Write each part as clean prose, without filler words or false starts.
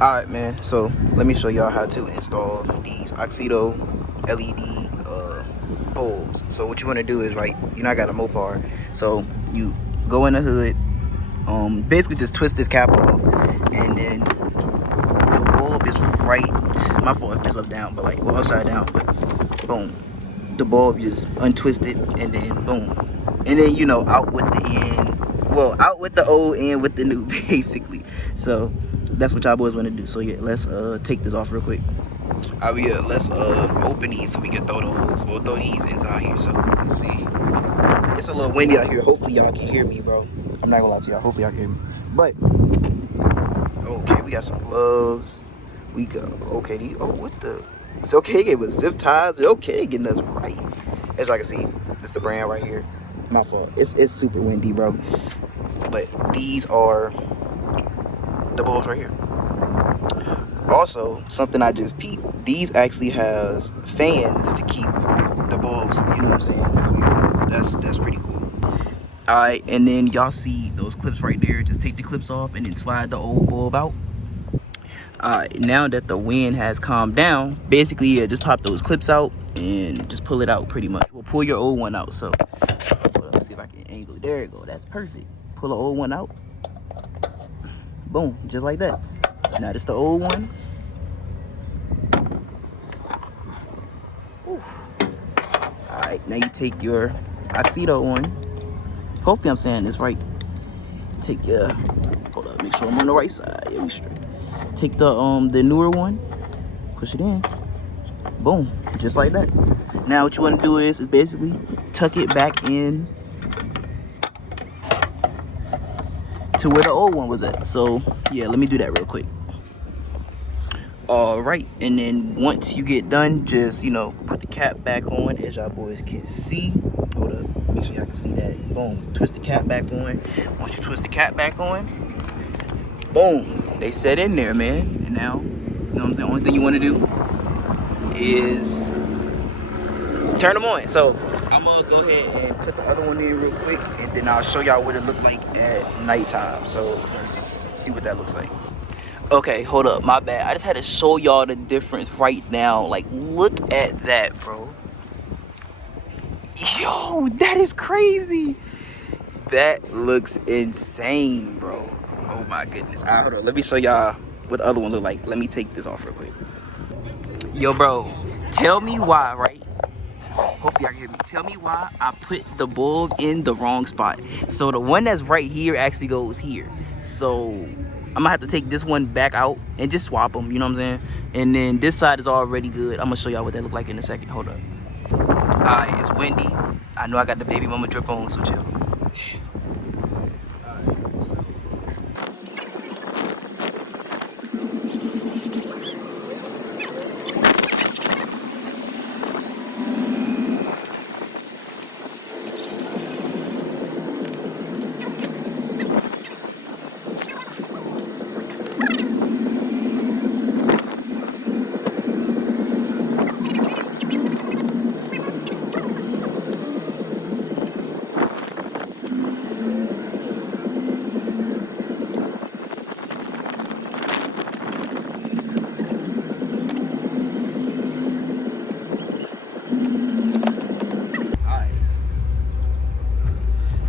Alright, man, so let me show y'all how to install these Auxito LED bulbs. So what you want to do is, right, you know I got a Mopar, so you go in the hood, basically just twist this cap off, and then the bulb is right, my fault if it's up down, but like, well, upside down, but boom, the bulb, you just untwist it, and then boom, and then, you know, out with the end, well, out with the old and with the new, basically. So that's what y'all boys want to do. So yeah, let's take this off real quick. Yeah, let's open these so we can throw those. We'll throw these inside here. So let's see. It's a little windy out here. Hopefully y'all can hear me, bro. I'm not gonna lie to y'all. Hopefully y'all can hear me. But okay, we got some gloves. We go. Okay, these. Oh, what the? It's okay. It was zip ties. It's okay, getting us right. As y'all can see, it's the brand right here. My fault. It's super windy, bro. But these are the bulbs right here. Also, something I just peeped, these actually has fans to keep the bulbs, you know what I'm saying, way cool. That's pretty cool. Alright, and then y'all see those clips right there. Just take the clips off and then slide the old bulb out. Alright, now that the wind has calmed down, basically, yeah, just pop those clips out and just pull it out pretty much. We'll pull your old one out. So let's see if I can angle it. There you go. That's perfect. Pull the old one out. Boom, just like that. Now this the old one. Alright, now you take your Auxito one. Hopefully I'm saying this right. Take your, hold up, make sure I'm on the right side. Yeah, we straight. Take the newer one, push it in. Boom, just like that. Now what you want to do is basically tuck it back in to where the old one was at. So yeah, let me do that real quick. All right, and then once you get done, just, you know, put the cap back on, as y'all boys can see. Hold up, make sure y'all can see that. Boom, twist the cap back on. Once you twist the cap back on, boom, they set in there, man. And now, you know what I'm saying, only thing you want to do is turn them on. So I'm gonna go ahead and put the other one in real quick, and then I'll show y'all what it looked like at nighttime. So let's see what that looks like. Okay, hold up, my bad. I just had to show y'all the difference right now. Like, look at that, bro. Yo, that is crazy. That looks insane, bro. Oh my goodness. All right, hold up, let me show y'all what the other one look like. Let me take this off real quick. Yo, bro, tell me why, right? Hopefully y'all can hear me. Tell me why I put the bulb in the wrong spot. So the one that's right here actually goes here. So I'm gonna have to take this one back out and just swap them, you know what I'm saying? And then this side is already good. I'm gonna show y'all what that look like in a second. Hold up. Alright, it's windy. I know I got the baby mama drip on, so chill.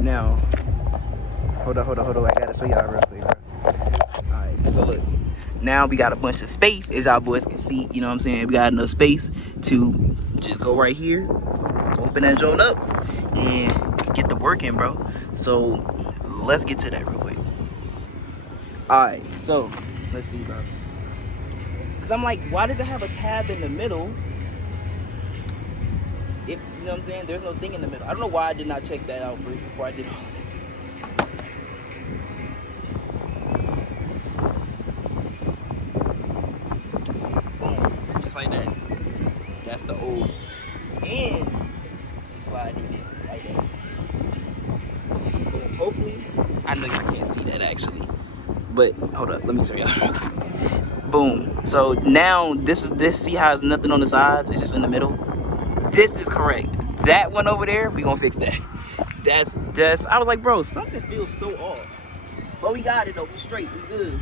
Now, hold on. I gotta show y'all real quick, bro. Alright, so look. Now we got a bunch of space, as our boys can see, you know what I'm saying? We got enough space to just go right here, open that joint up, and get the work in, bro. So let's get to that real quick. Alright, so let's see, bro. Cause I'm like, why does it have a tab in the middle? If, you know what I'm saying, there's no thing in the middle. I don't know why I did not check that out first before I did all that. Boom, just like that. That's the old. And you slide it in like that. Boom. Hopefully, I know y'all can't see that actually, but hold up, let me show y'all. Boom. So now this, see how there's nothing on the sides? It's just in the middle. This is correct. That one over there, we gonna fix that. That's I was like, bro, something feels so off. But we got it though. We straight. We good.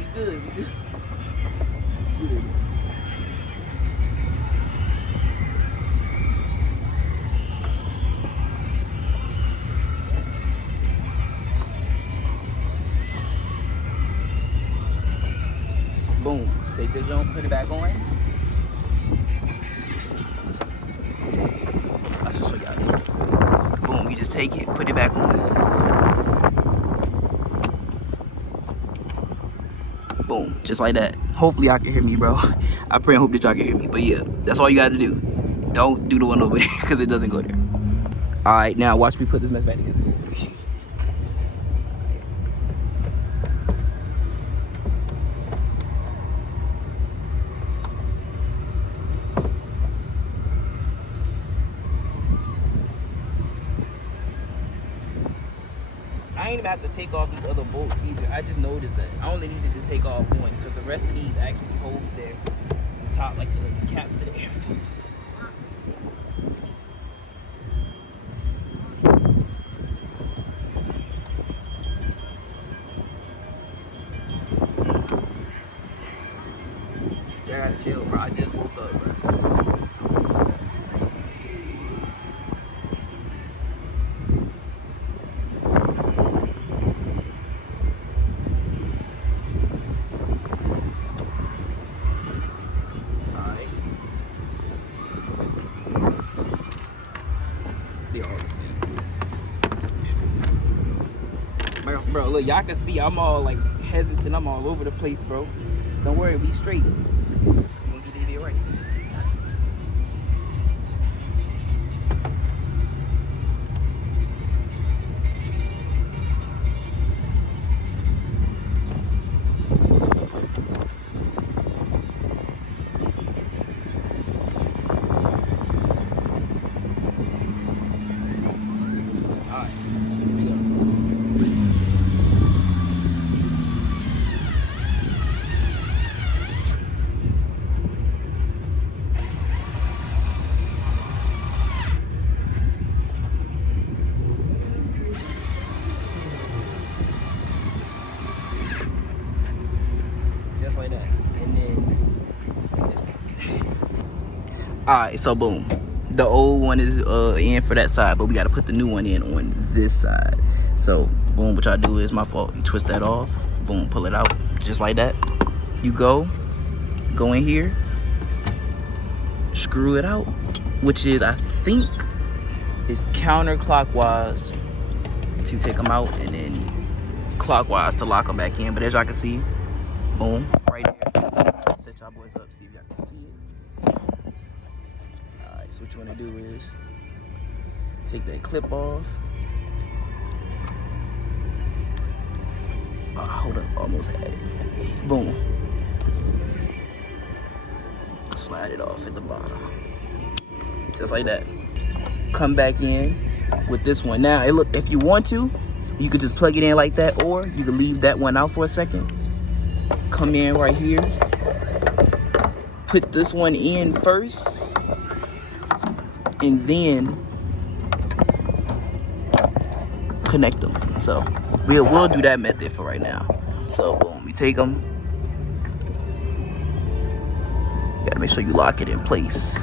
Boom. Take this jump, put it back on. I should show y'all this. Boom, you just take it, put it back on. Boom, just like that. Hopefully y'all can hear me, bro. I pray and hope that y'all can hear me. But yeah, that's all you gotta do. Don't do the one over there because it doesn't go there. All right, now watch me put this mess back together. I ain't even have to take off these other bolts either. I just noticed that. I only needed to take off one because the rest of these actually holds their top, like the cap to the air filter. I gotta chill, bro. I just woke up, bro. Alright. They all the same. Bro, look, y'all can see I'm all like hesitant. I'm all over the place, bro. Don't worry, we straight. We're gonna get it right. Alright, here we go. Just like that. And then alright, so boom. The old one is in for that side, but we gotta put the new one in on this side. So boom, what y'all do is my fault. You twist that off, boom, pull it out, just like that. You go in here, screw it out, which is, I think, is counterclockwise to take them out, and then clockwise to lock them back in. But as y'all can see, boom, right here. Set y'all boys up, see if y'all can see it. Alright, so what you wanna do is take that clip off. Hold up, almost had it. Boom. Slide it off at the bottom. Just like that. Come back in with this one. Now, look, if you want to, you could just plug it in like that, or you could leave that one out for a second. Come in right here. Put this one in first. And then connect them. So we'll do that method for right now. So boom, you take them. You gotta make sure you lock it in place.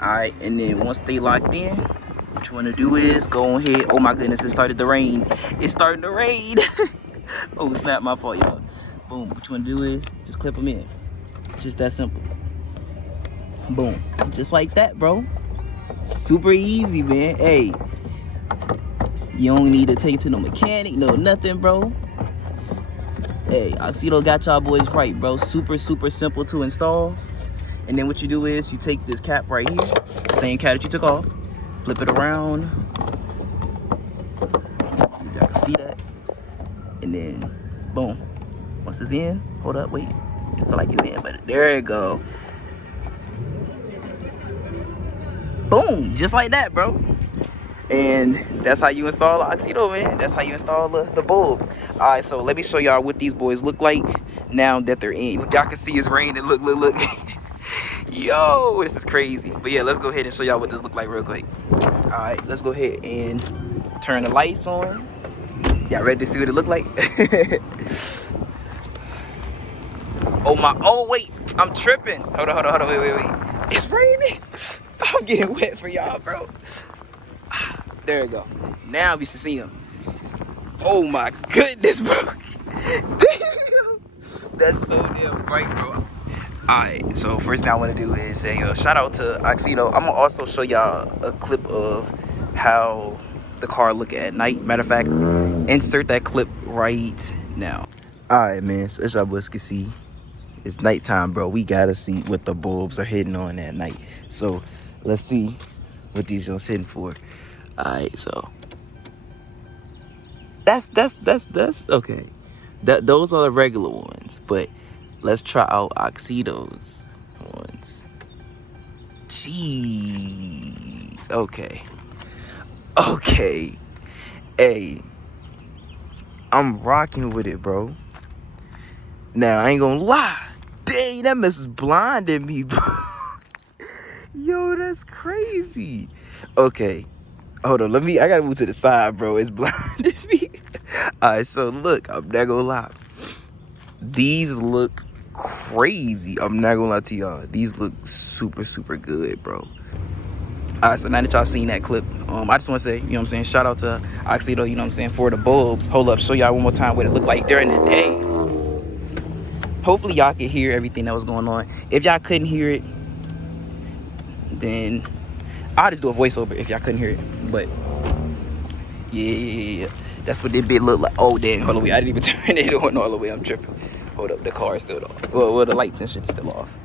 Alright, and then once they locked in, what you wanna do is go ahead. Oh my goodness, it started to rain. It's starting to rain. Oh snap, my fault, y'all. Boom, what you wanna do is just clip them in. Just that simple. Boom, just like that, bro. Super easy, man. Hey, you don't need to take it to no mechanic, no nothing, bro. Hey, Auxito got y'all boys right, bro. Super simple to install. And then what you do is you take this cap right here, the same cap that you took off, flip it around. So y'all can see that. And then, boom. Once it's in, hold up, wait. It feel like it's in, but there it go. Boom, just like that, bro. And that's how you install Auxito, man. That's how you install the bulbs. All right, so let me show y'all what these boys look like now that they're in. Y'all can see it's raining. Look. Yo, this is crazy. But yeah, let's go ahead and show y'all what this look like real quick. All right, let's go ahead and turn the lights on. Y'all ready to see what it look like? Oh my, oh wait, I'm tripping. Hold on, wait. It's raining. I'm getting wet for y'all, bro. There we go. Now we should see him. Oh my goodness, bro. Damn. That's so damn bright, bro. Alright, so first thing I want to do is say shout out to Auxito. I'm gonna also show y'all a clip of how the car look at night. Matter of fact, insert that clip right now. Alright, man, so as y'all boys can see, it's nighttime, bro. We gotta see what the bulbs are hitting on at night. So let's see what these joints hitting for. Alright, so that's okay. Those are the regular ones, but let's try out Auxito's ones. Jeez. Okay. Hey, I'm rocking with it, bro. Now I ain't gonna lie. Dang, that mess is blinding me, bro. Yo, that's crazy. Okay. Hold on, I gotta move to the side, bro. It's blinding me. Alright, so look, I'm not gonna lie. These look crazy. I'm not gonna lie to y'all. These look super good, bro. Alright, so now that y'all seen that clip, I just wanna say, you know what I'm saying, shout out to Auxito, you know what I'm saying, for the bulbs. Hold up, show y'all one more time what it looked like during the day. Hopefully y'all could hear everything that was going on. If y'all couldn't hear it, then I'll just do a voiceover if y'all couldn't hear it. But yeah. That's what this bit look like. Oh damn, hold on, wait, I didn't even turn it on all the way. I'm tripping. Hold up, the car is still off. Well, the lights and shit is still off.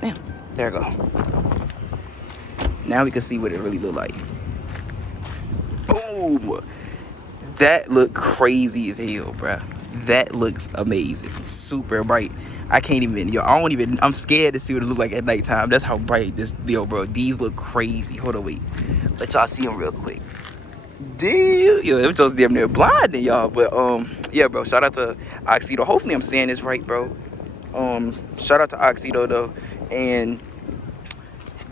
Damn, there we go. Now we can see what it really look like. Boom! That look crazy as hell, bruh. That looks amazing. Super bright. I can't even, I'm scared to see what it look like at nighttime. That's how bright this deal, bro. These look crazy. Hold on, wait. Let y'all see them real quick. Damn, yo, them just damn near blinding y'all. But yeah, bro. Shout out to Auxito. Hopefully I'm saying this right, bro. Shout out to Auxito though, and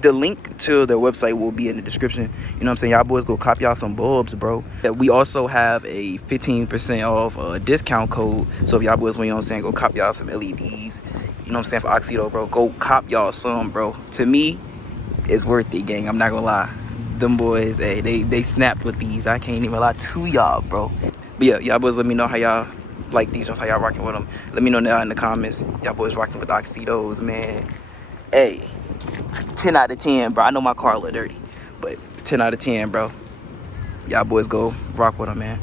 the link to their website will be in the description. You know what I'm saying? Y'all boys go cop y'all some bulbs, bro. We also have a 15% off discount code. So if y'all boys, you know what I'm saying, go cop y'all some LEDs. You know what I'm saying, for Auxito, bro. Go cop y'all some, bro. To me, it's worth it, gang. I'm not gonna lie. Them boys, hey, they snapped with these. I can't even lie to y'all, bro. But yeah, y'all boys let me know how y'all like these ones, how y'all rocking with them. Let me know down in the comments. Y'all boys rocking with Auxitos, man. Hey, 10 out of 10, bro. I know my car a little dirty, but 10 out of 10, bro. Y'all boys go rock with them, man.